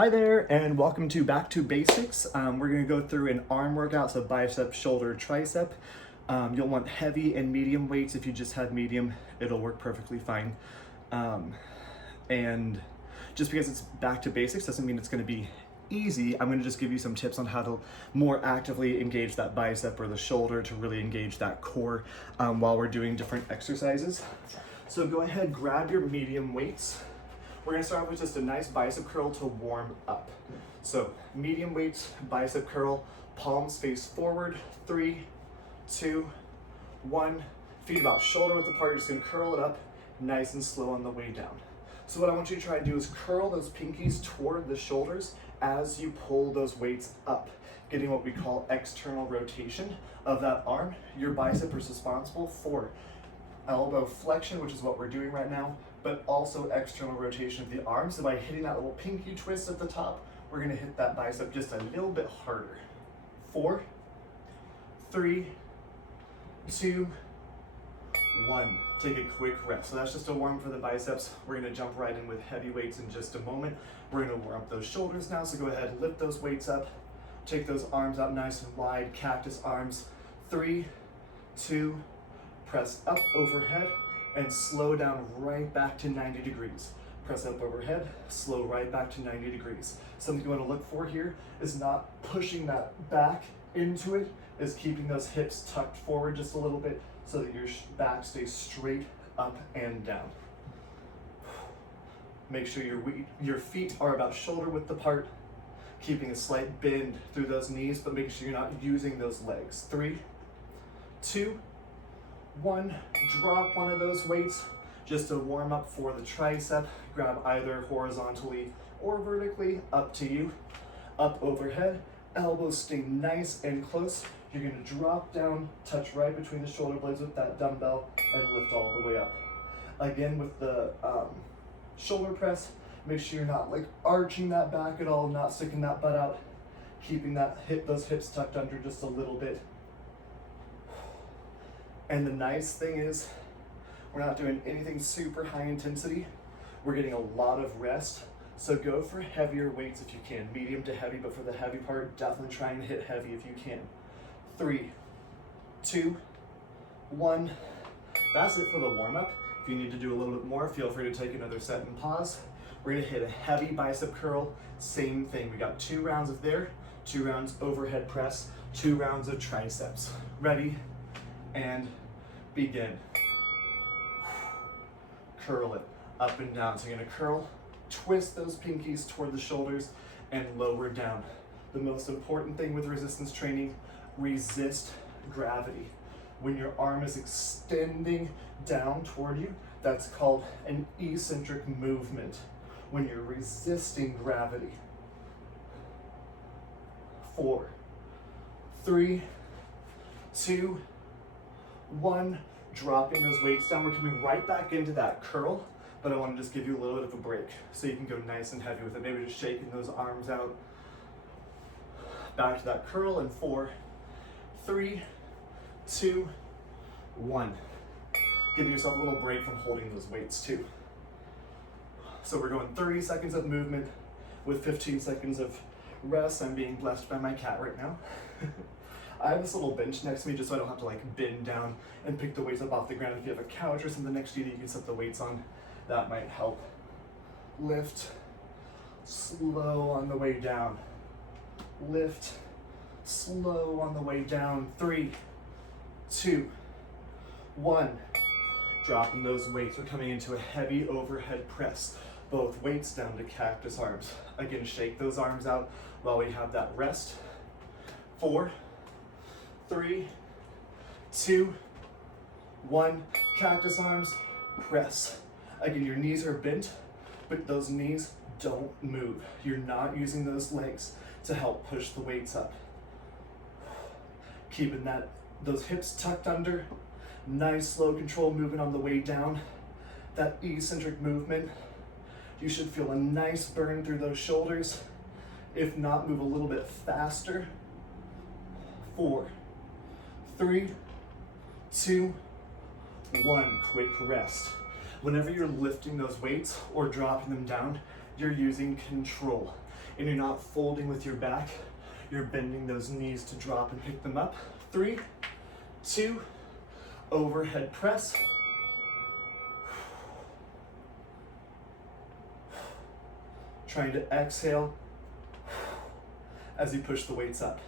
Hi there, and welcome to Back to Basics. We're going to go through an arm workout, so bicep, shoulder, tricep. You'll want heavy and medium weights. If you just have medium, it'll work perfectly fine. And just because it's back to basics doesn't mean it's going to be easy. I'm going to just give you some tips on how to more actively engage that bicep or the shoulder to really engage that core while we're doing different exercises. So go ahead, grab your medium weights. We're gonna start with just a nice bicep curl to warm up. So medium weights, bicep curl, palms face forward, 3, 2, 1. Feet about shoulder width apart, you're just gonna curl it up nice and slow on the way down. So what I want you to try to do is curl those pinkies toward the shoulders as you pull those weights up, getting what we call external rotation of that arm. Your bicep is responsible for elbow flexion, which is what we're doing right now, but also external rotation of the arm. So by hitting that little pinky twist at the top, we're gonna hit that bicep just a little bit harder. 4, 3, 2, 1. Take a quick rest. So that's just a warm for the biceps. We're gonna jump right in with heavy weights in just a moment. We're gonna warm up those shoulders now, so go ahead, lift those weights up. Take those arms out nice and wide, cactus arms. 3, 2, press up overhead and slow down right back to 90 degrees. Press up overhead, slow right back to 90 degrees. Something you want to look for here is not pushing that back into it, is keeping those hips tucked forward just a little bit so that your back stays straight up and down. Make sure your feet are about shoulder width apart, keeping a slight bend through those knees, but making sure you're not using those legs. 3, 2, 1, drop one of those weights just to warm up for the tricep. Grab either horizontally or vertically, up to you. Up overhead, elbows stay nice and close. You're gonna drop down, touch right between the shoulder blades with that dumbbell and lift all the way up. Again, with the shoulder press, make sure you're not like arching that back at all, not sticking that butt out, keeping those hips tucked under just a little bit. And the nice thing is, we're not doing anything super high intensity. We're getting a lot of rest. So go for heavier weights if you can, medium to heavy, but for the heavy part, definitely try and hit heavy if you can. 3, 2, 1. That's it for the warm up. If you need to do a little bit more, feel free to take another set and pause. We're gonna hit a heavy bicep curl, same thing. We got 2 rounds of there, 2 rounds overhead press, 2 rounds of triceps. Ready? And begin. Curl it up and down. So you're gonna curl, twist those pinkies toward the shoulders and lower down. The most important thing with resistance training, resist gravity. When your arm is extending down toward you, that's called an eccentric movement. When you're resisting gravity. 4, 3, 2, 1, dropping those weights down. We're coming right back into that curl, but I want to just give you a little bit of a break so you can go nice and heavy with it. Maybe just shaking those arms out. Back to that curl in 4, 3, 2, 1. Giving yourself a little break from holding those weights too. So we're going 30 seconds of movement with 15 seconds of rest. I'm being blessed by my cat right now. I have this little bench next to me just so I don't have to like bend down and pick the weights up off the ground. If you have a couch or something next to you that you can set the weights on, that might help. Lift, slow on the way down. Lift, slow on the way down. 3, 2, 1. Dropping those weights. We're coming into a heavy overhead press. Both weights down to cactus arms. Again, shake those arms out while we have that rest. 4, 3, 2, 1. Cactus arms, press. Again, your knees are bent, but those knees don't move. You're not using those legs to help push the weights up. Keeping those hips tucked under. Nice slow control movement on the way down. That eccentric movement. You should feel a nice burn through those shoulders. If not, move a little bit faster. 4, 3, 2, 1. Quick rest. Whenever you're lifting those weights or dropping them down, you're using control. And you're not folding with your back, you're bending those knees to drop and pick them up. 3, 2, overhead press. Trying to exhale as you push the weights up.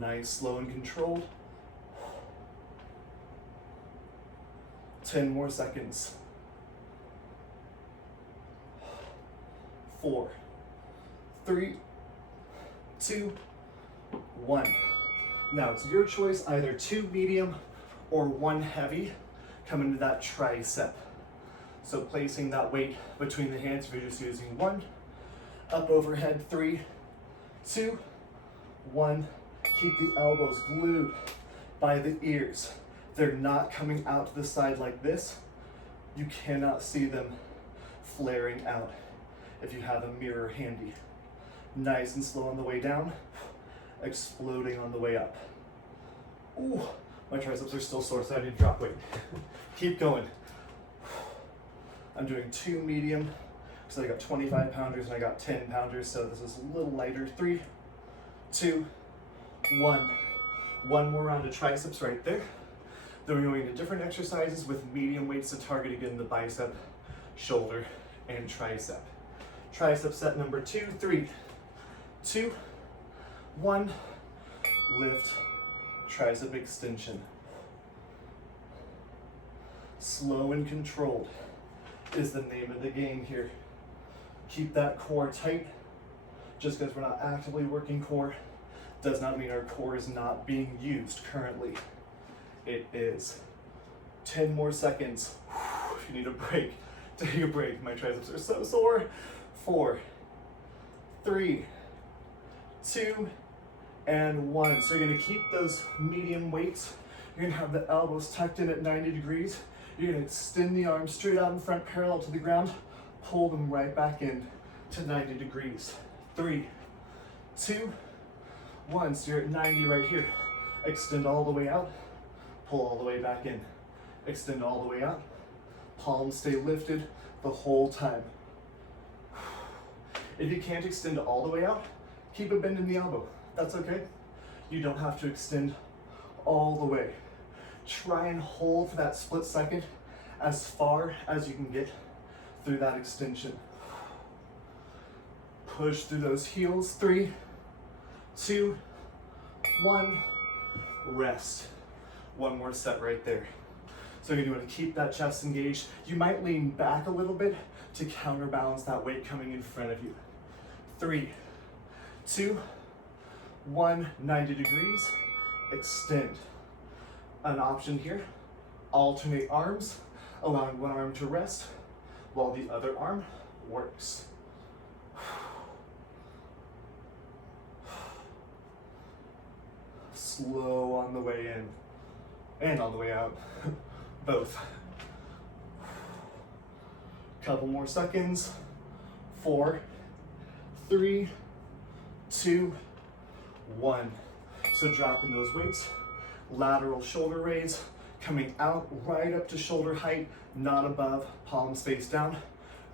Nice, slow and controlled. 10 more seconds. 4, 3, 2, 1. Now it's your choice, either 2 medium or 1 heavy. Come into that tricep. So placing that weight between the hands if you're just using 1. Up overhead, 3, 2, 1. Keep the elbows glued by the ears. They're not coming out to the side like this. You cannot see them flaring out if you have a mirror handy. Nice and slow on the way down, exploding on the way up. Ooh, my triceps are still sore, so I need to drop weight. Keep going. I'm doing 2 medium, so I got 25 pounders and I got 10 pounders, so this is a little lighter. 3, 2, 1. One more round of triceps right there. Then we're going into different exercises with medium weights to target again the bicep, shoulder, and tricep. Tricep set number 2, 3, 2, 1. Lift, tricep extension. Slow and controlled is the name of the game here. Keep that core tight. Just because we're not actively working core does not mean our core is not being used currently. It is. 10 more seconds. If you need a break, take a break. My triceps are so sore. 4, 3, 2, and 1. So you're gonna keep those medium weights. You're gonna have the elbows tucked in at 90 degrees. You're gonna extend the arms straight out in front, parallel to the ground. Pull them right back in to 90 degrees. 3, 2, 1. So you're at 90 right here. Extend all the way out. Pull all the way back in. Extend all the way out. Palms stay lifted the whole time. If you can't extend all the way out, keep a bend in the elbow. That's okay. You don't have to extend all the way. Try and hold for that split second as far as you can get through that extension. Push through those heels. 3, 2, 1. Rest. One more set right there. So you're going to keep that chest engaged. You might lean back a little bit to counterbalance that weight coming in front of you. 3, 2, 1, 90 degrees. Extend. An option here, alternate arms, allowing one arm to rest while the other arm works. Slow on the way in and on the way out, both. Couple more seconds. 4, 3, 2, 1. So dropping those weights. Lateral shoulder raise, coming out right up to shoulder height, not above, palms face down,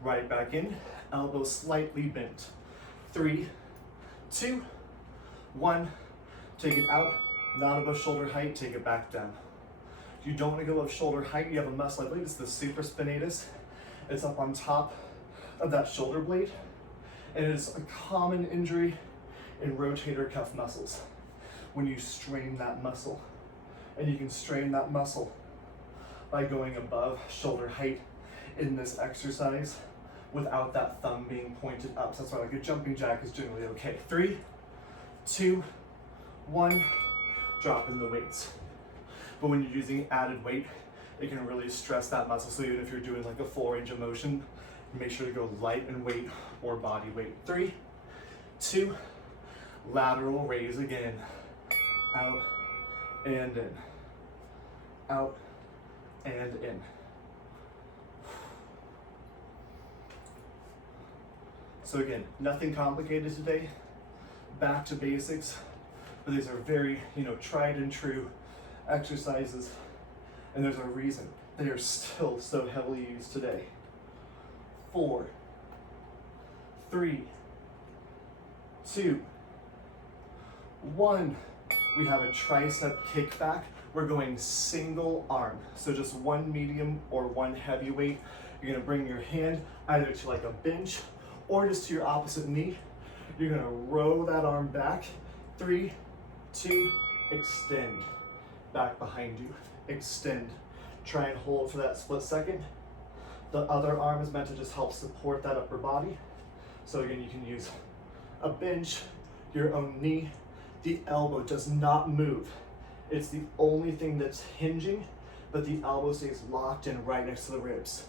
right back in, elbows slightly bent. 3, 2, 1, take it out, not above shoulder height, take it back down. You don't want to go above shoulder height, you have a muscle, I believe it's the supraspinatus. It's up on top of that shoulder blade, and it is a common injury in rotator cuff muscles when you strain that muscle. And you can strain that muscle by going above shoulder height in this exercise without that thumb being pointed up. So that's why like a jumping jack is generally okay. 3, 2, 1, drop in the weights. But when you're using added weight, it can really stress that muscle. So even if you're doing like a full range of motion, make sure to go light in weight or body weight. 3, 2, lateral raise again. Out and in. Out and in. So again, nothing complicated today. Back to basics. But these are very, tried and true exercises. And there's a reason. They are still so heavily used today. 4, 3, 2, 1. We have a tricep kickback. We're going single arm. So just one medium or one heavy weight. You're gonna bring your hand either to like a bench or just to your opposite knee. You're gonna row that arm back. 3, 2, extend. Back behind you, extend. Try and hold for that split second. The other arm is meant to just help support that upper body. So again, you can use a bench, your own knee. The elbow does not move. It's the only thing that's hinging, but the elbow stays locked in right next to the ribs.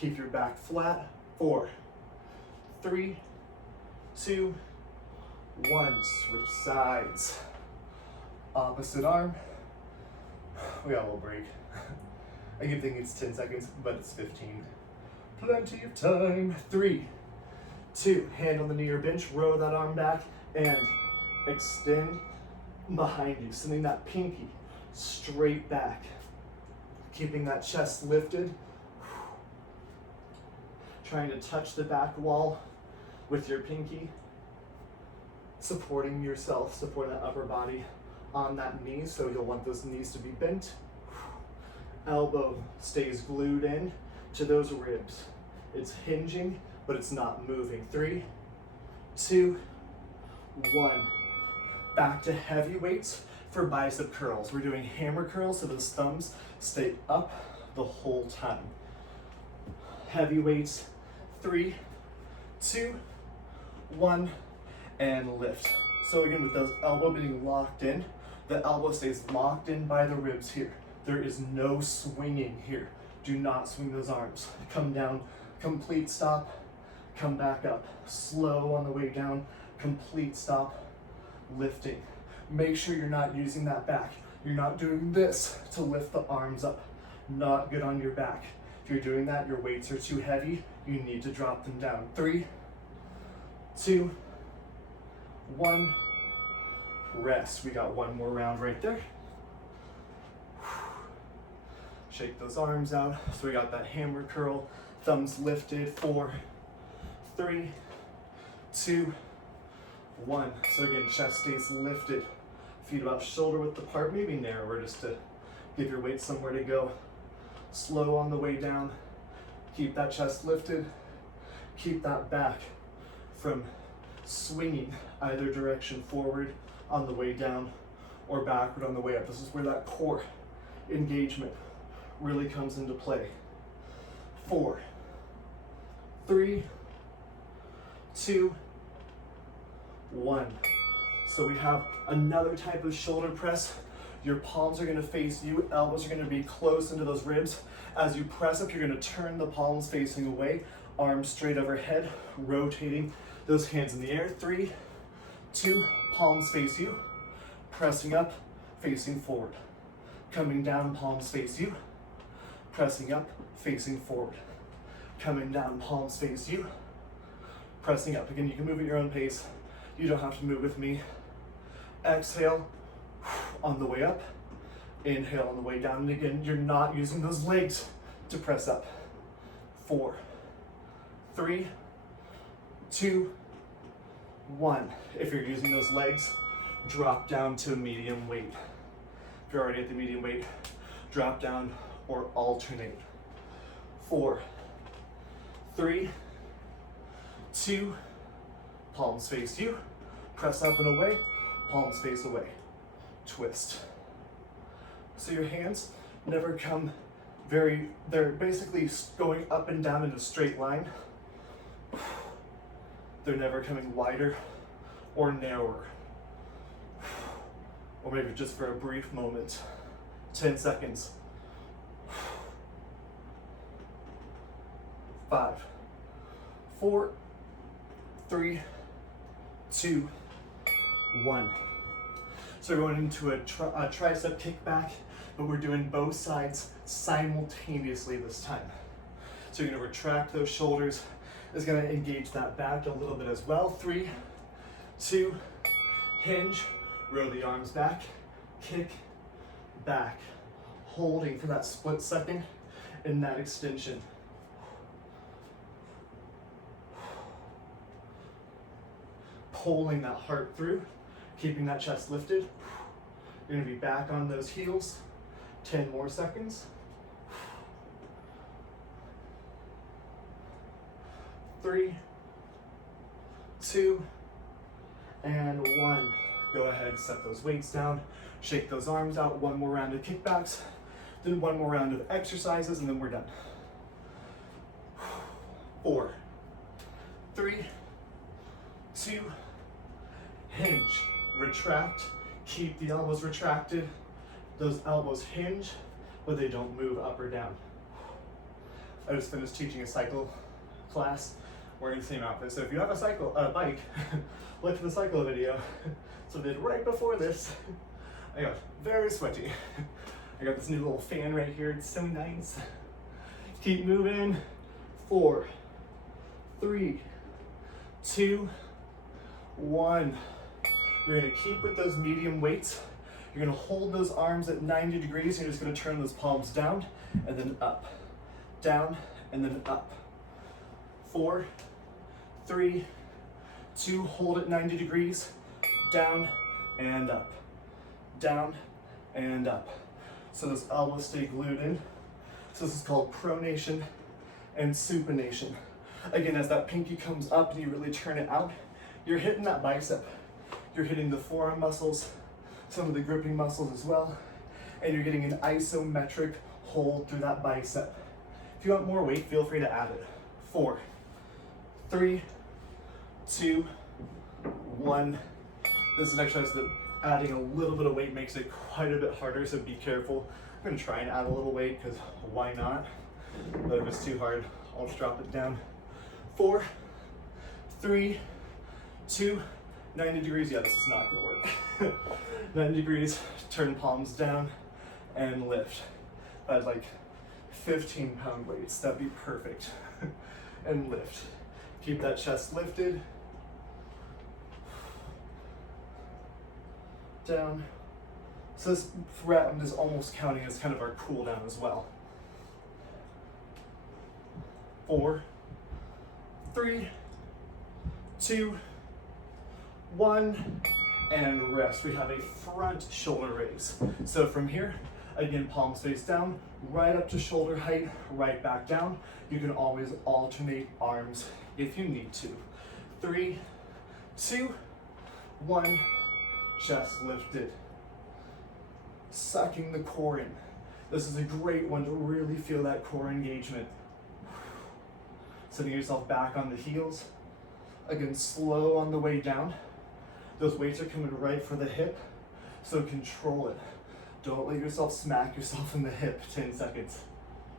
Keep your back flat. 4, 3, 2, 1. Switch sides. Opposite arm. We got a little break. I keep thinking it's 10 seconds, but it's 15. Plenty of time. 3, 2, hand on the knee or bench, row that arm back and extend behind you, sending that pinky straight back. Keeping that chest lifted. Trying to touch the back wall with your pinky. Supporting yourself, supporting that upper body on that knee, so you'll want those knees to be bent. Elbow stays glued in to those ribs. It's hinging, but it's not moving. 3, 2, 1. Back to heavy weights for bicep curls. We're doing hammer curls, so those thumbs stay up the whole time. Heavy weights. 3, 2, 1, and lift. So again, with those elbow being locked in, the elbow stays locked in by the ribs here. There is no swinging here. Do not swing those arms. Come down, complete stop, come back up. Slow on the way down, complete stop, lifting. Make sure you're not using that back. You're not doing this to lift the arms up. Not good on your back. If you're doing that, your weights are too heavy. You need to drop them down. 3, 2, 1. Rest. We got one more round right there. Shake those arms out. So we got that hammer curl, thumbs lifted. 4, 3, 2, 1. So again, chest stays lifted. Feet about shoulder width apart, maybe narrower just to give your weight somewhere to go. Slow on the way down. Keep that chest lifted. Keep that back from swinging either direction, forward on the way down or backward on the way up. This is where that core engagement really comes into play. 4, 3, 2, 1. So we have another type of shoulder press. Your palms are going to face you, elbows are going to be close into those ribs. As you press up, you're going to turn the palms facing away, arms straight overhead, rotating those hands in the air. 3, 2, palms face you, pressing up, facing forward. Coming down, palms face you, pressing up, facing forward. Coming down, palms face you, pressing up. Again, you can move at your own pace. You don't have to move with me. Exhale on the way up, inhale on the way down, and again, you're not using those legs to press up. 4, 3, 2, 1. If you're using those legs, drop down to medium weight. If you're already at the medium weight, drop down or alternate. 4, 3, 2, palms face you, press up and away, palms face away. Twist. So your hands never come they're basically going up and down in a straight line. They're never coming wider or narrower. Or maybe just for a brief moment. 10 seconds. 5, 4, 3, 2, 1. So we're going into a tricep kickback, but we're doing both sides simultaneously this time. So you're going to retract those shoulders. It's going to engage that back a little bit as well. 3, 2, hinge, row the arms back, kick, back, holding for that split second in that extension. Pulling that heart through, keeping that chest lifted. You're gonna be back on those heels. 10 more seconds. 3, 2, and 1. Go ahead, set those weights down, shake those arms out. One more round of kickbacks, then one more round of exercises, and then we're done. 4, 3, 2, hinge, retract, keep the elbows retracted. Those elbows hinge, but they don't move up or down. I just finished teaching a cycle class wearing the same outfit. So if you have a bike, look for the cycle video. So I did right before this. I got very sweaty. I got this new little fan right here. It's so nice. Keep moving. 4, 3, 2, 1. You're gonna keep with those medium weights. You're gonna hold those arms at 90 degrees. You're just gonna turn those palms down and then up, down and then up. 4, 3, 2, hold at 90 degrees, down and up, down and up. So those elbows stay glued in. So this is called pronation and supination. Again, as that pinky comes up and you really turn it out, you're hitting that bicep. You're hitting the forearm muscles, some of the gripping muscles as well, and you're getting an isometric hold through that bicep. If you want more weight, feel free to add it. 4, 3, 2, 1. This is an exercise that adding a little bit of weight makes it quite a bit harder, so be careful. I'm gonna try and add a little weight because why not? But if it's too hard, I'll just drop it down. 4, 3, 2, 90 degrees. Yeah, this is not gonna work. 90 degrees, turn palms down and lift. If I had like 15-pound weights, that'd be perfect. And lift. Keep that chest lifted. Down. So this round is almost counting as kind of our cool down as well. 4, 3, 2, 1, and rest. We have a front shoulder raise. So from here, again, palms face down, right up to shoulder height, right back down. You can always alternate arms if you need to. 3, 2, 1, chest lifted. Sucking the core in. This is a great one to really feel that core engagement. Setting yourself back on the heels. Again, slow on the way down. Those weights are coming right for the hip, so control it. Don't let yourself smack yourself in the hip. 10 seconds.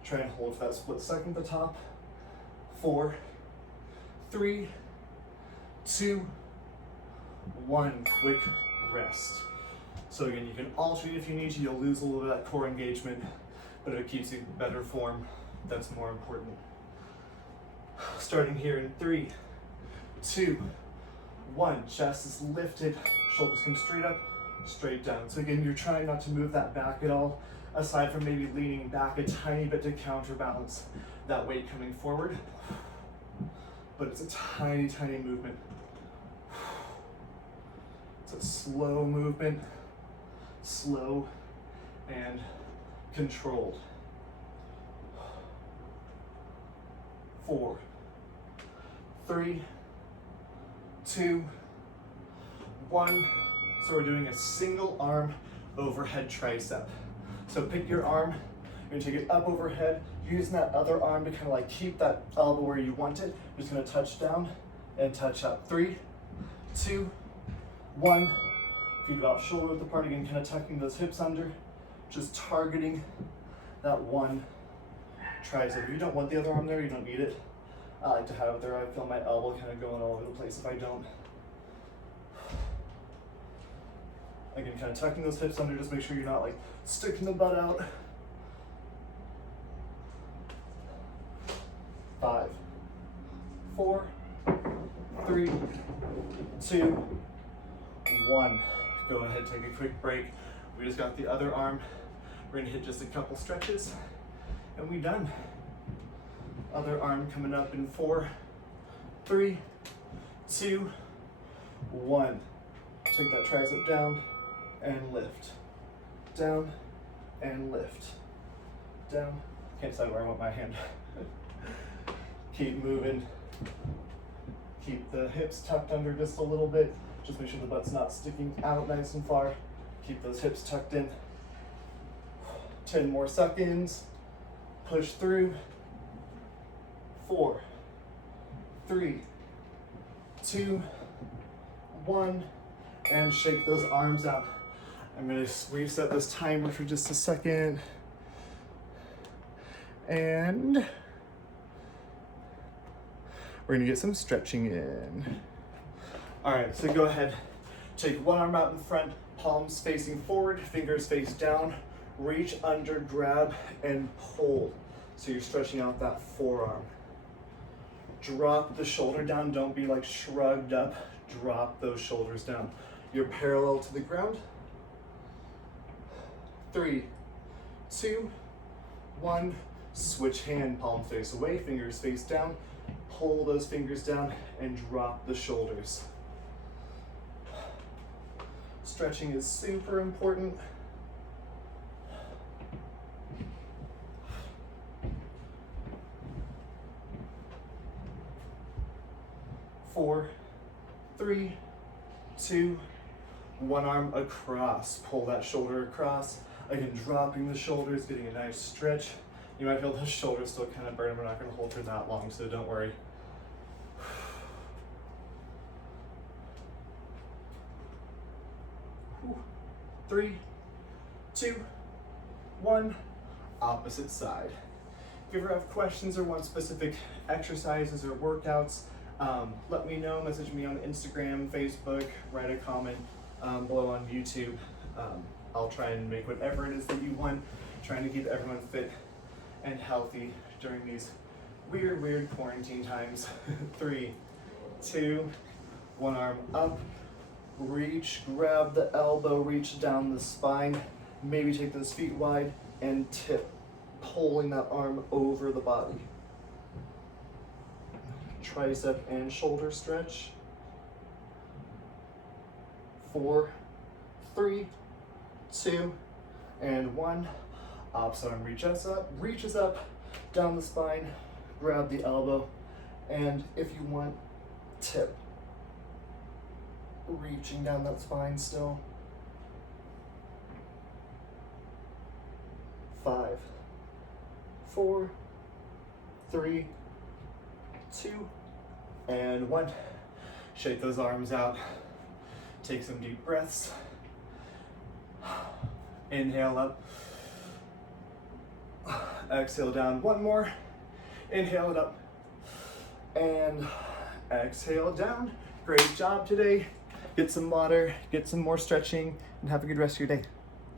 Try and hold for that split second at the top. 4, 3, 2, 1. Quick rest. So again, you can alternate if you need to. You'll lose a little bit of that core engagement, but if it keeps you in better form, that's more important. Starting here in 3, 2, 1. Chest is lifted, shoulders come straight up, straight down. So again, you're trying not to move that back at all, aside from maybe leaning back a tiny bit to counterbalance that weight coming forward. But it's a tiny, tiny movement. It's a slow movement, slow and controlled. 4, 3, 2, 1. So we're doing a single arm overhead tricep. So pick your arm, you're gonna take it up overhead, using that other arm to kind of like keep that elbow where you want it. You're just gonna touch down and touch up. 3, 2, 1. Feet about shoulder width apart, again, kind of tucking those hips under, just targeting that one tricep. If you don't want the other arm there, you don't need it. I like to have it there. I feel my elbow kind of going all over the place if I don't. Again, kind of tucking those hips under, just make sure you're not like sticking the butt out. 5, 4, 3, 2, 1. Go ahead, take a quick break. We just got the other arm We're gonna hit just a couple stretches and we're done. Other arm coming up in 4, 3, 2, 1. Take that tricep down and lift. Down and lift. Down. Can't decide where I want my hand. Keep moving. Keep the hips tucked under just a little bit. Just make sure the butt's not sticking out nice and far. Keep those hips tucked in. 10 more seconds. Push through. 4, 3, 2, 1, and shake those arms out. I'm gonna reset this timer for just a second. And we're gonna get some stretching in. All right, so go ahead. Take one arm out in front, palms facing forward, fingers face down. Reach under, grab, and pull. So you're stretching out that forearm. Drop the shoulder down, don't be like shrugged up. Drop those shoulders down. You're parallel to the ground. 3, 2, 1. Switch hand, palm face away, fingers face down. Pull those fingers down and drop the shoulders. Stretching is super important. 4, 3, 2, 1 arm across. Pull that shoulder across. Again, dropping the shoulders, getting a nice stretch. You might feel those shoulders still kind of burn. We're not going to hold for that long, so don't worry. 3, 2, 1. Opposite side. If you ever have questions or want specific exercises or workouts, let me know. Message me on Instagram, Facebook, write a comment below on YouTube. I'll try and make whatever it is that you want, trying to keep everyone fit and healthy during these weird quarantine times. 3, 2, 1 arm up. Reach, grab the elbow, reach down the spine. Maybe take those feet wide and tip, pulling that arm over the body. Tricep and shoulder stretch. 4, 3, 2, and 1. Opposite arm reaches up, down the spine, grab the elbow, and if you want, tip. Reaching down that spine still. 5, 4, 3, 2, and 1. Shake those arms out. Take some deep breaths. Inhale up. Exhale down. One more. Inhale it up. And exhale down. Great job today. Get some water, get some more stretching, and have a good rest of your day.